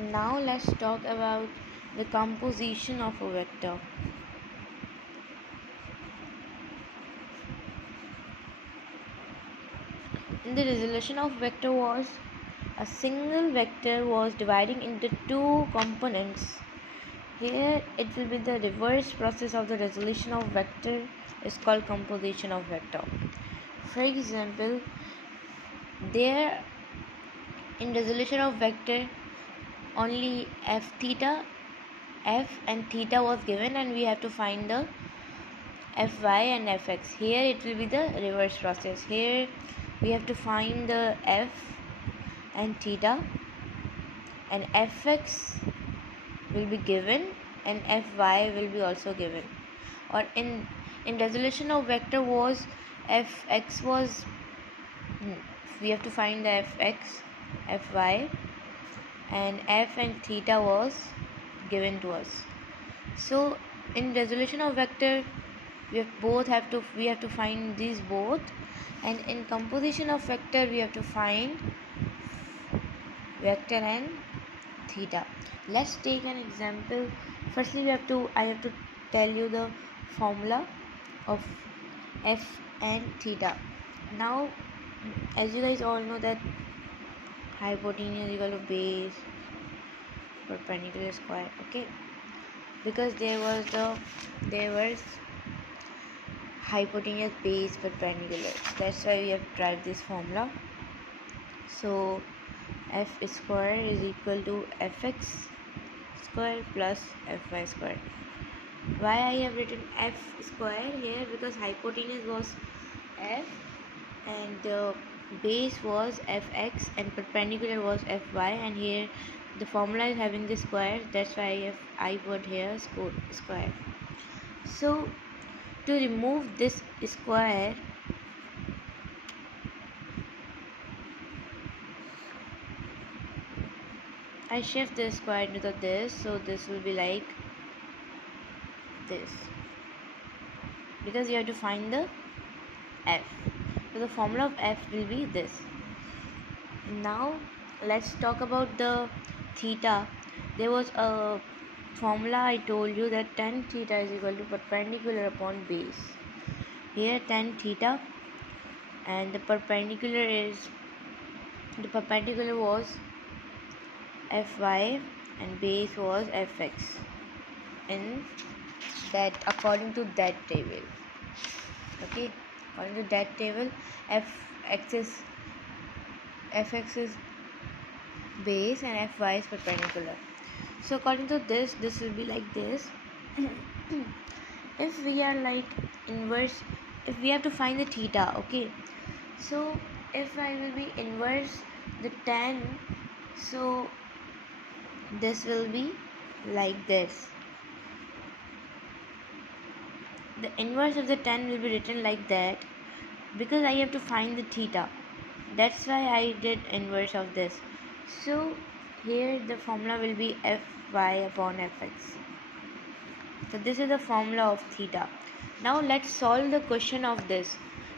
Now let's talk about the composition of a vector. In the resolution of vector was a single vector was dividing into two components. Here it will be the reverse process of the resolution of vector is called composition of vector. For example, there in resolution of vector only f and theta was given, and we have to find the fy and fx. Here it will be the reverse process. Here we have to find the f and theta, and fx will be given and fy will be also given. Or in resolution of vector was fx was we have to find the fx, fy, and f and theta was given to us. So in resolution of vector we have to find these both, and in composition of vector we have to find vector and theta. Let's take an example. Firstly I have to tell you the formula of f and theta. Now as you guys all know that hypotenuse is equal to base perpendicular square, okay, because there was hypotenuse base perpendicular, that's why we have derived this formula. So f square is equal to fx square plus fy square. Why I have written f square here? Because hypotenuse was f and the base was fx and perpendicular was fy, and here the formula is having the square, that's why I put here square. So to remove this square, I shift the square into this, so this will be like this, because you have to find the f. So the formula of f will be this. Now let's talk about the theta. There was a formula I told you that tan theta is equal to perpendicular upon base. Here tan theta and the perpendicular was fy and base was fx in that according to that table. Okay, according to that table, fx is base and fy is perpendicular. So according to this will be like this. If we are like inverse, if we have to find the theta, okay, so if I will be inverse the tan, so this will be like this. The inverse of the tan will be written like that because I have to find the theta, that's why I did inverse of this. So here the formula will be fy upon fx. So this is the formula of theta. Now let's solve the question of this.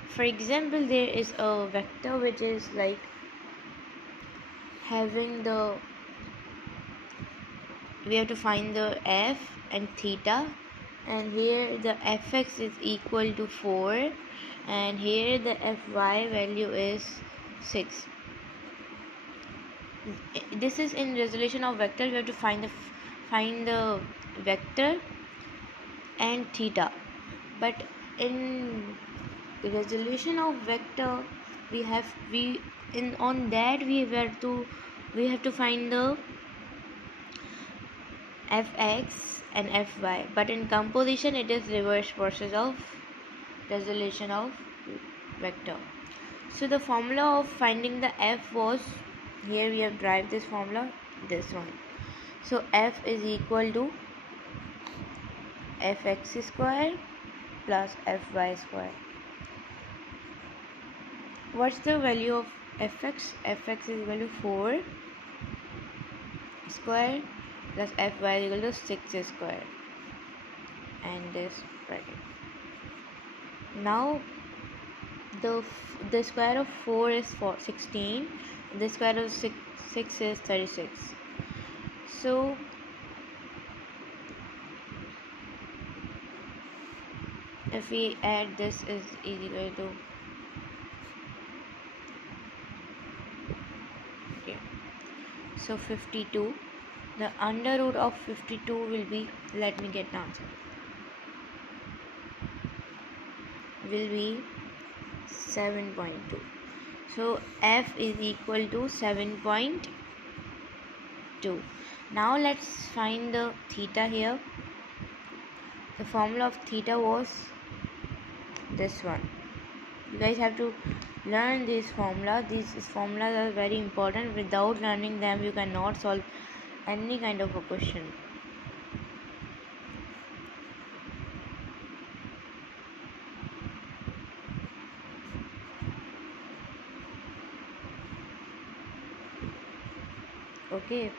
For example, there is a vector which is like having the, we have to find the f and theta, and here the fx is equal to 4 and here the fy value is 6. This is in resolution of vector. We have to find the vector and theta, but in resolution of vector we have to find the fx and fy, but in composition it is reverse process of resolution of vector. So the formula of finding the f was, here we have derived this formula, this one. So f is equal to fx square plus fy square. What's the value of fx? Fx is equal to 4 square plus fy is equal to 6 square, and this bracket. Now the square of 4 is 16, the square of 6 is 36. So if we add, this is equal to, okay, so 52. The under root of 52 will be, let me get the answer, will be 7.2. So f is equal to 7.2. Now let's find the theta here. The formula of theta was this one. You guys have to learn this formula. These formulas are very important. Without learning them, you cannot solve any kind of a question. Okay,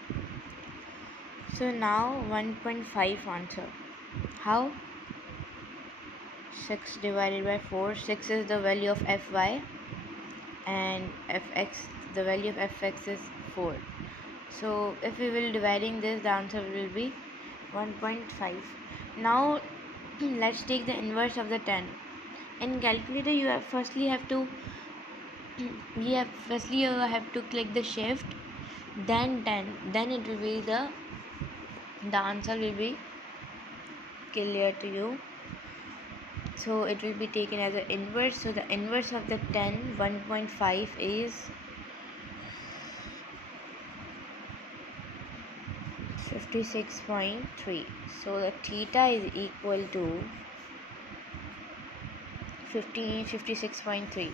so now 1.5 answer. How? 6 divided by 4. 6 is the value of fy, and fx, the value of fx is 4. So if we will dividing this, the answer will be 1.5. Now let's take the inverse of the 10. In calculator, you have firstly have to you have to click the shift, then 10, then it will be the answer will be clear to you. So it will be taken as an inverse. So the inverse of the 10, 1.5 is 56.3. So the theta is equal to 56.3.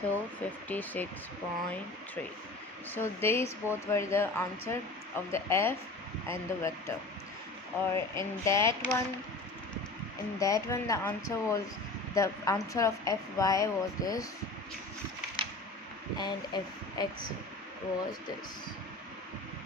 So 56.3. So these both were the answer of the f and the vector. Or in that one the answer of fy was this, and fx was this.